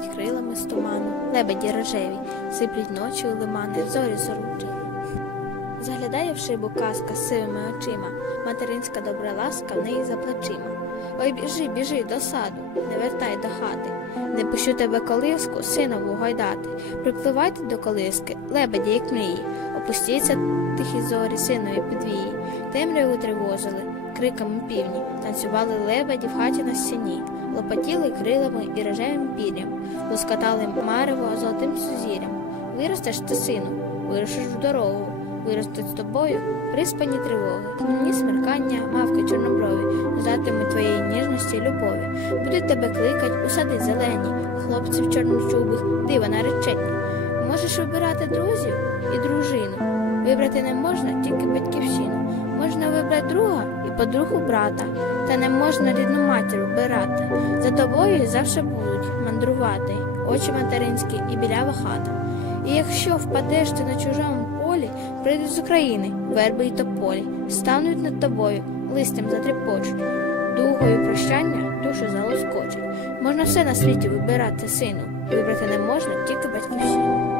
махають крилами з туману, лебеді рожеві, сиплють ночі у лимани, зорі зоручі. Заглядає в шибу казка з сивими очима, материнська добра ласка в неї за плечима. Ой, біжи, біжи до саду, не вертай до хати, не пущу тебе колиску, синову гойдати. Припливайте до колиски, лебеді, як мрії, опустіться тихі зорі, синові підвії, темряву тривожили, криками півні, танцювали лебеді в хаті на стіні, лопотіли крилами і рожевим пір'ям, лускатали марево золотим сузір'ям. Виростеш ти, сину, вирушиш в дорогу, виростуть з тобою приспані тривоги. Мені смеркання, мавки чорноброві, ждатимуть твоєї ніжності й любові. Будуть тебе кликать у сади зелені, хлопців чорночубих, дива наречені. Можеш вибирати друзів. Вибрати не можна тільки батьківщину. Можна вибрати друга і подругу брата, та не можна рідну матір вбирати. За тобою завжди будуть мандрувати, очі материнські і білява хата. І якщо впадеш ти на чужому полі, прийдуть з України, верби й тополі, стануть над тобою, листям затріпочуть, дугою прощання душу залоскочуть. Можна все на світі вибирати, сину, вибрати не можна тільки батьківщину.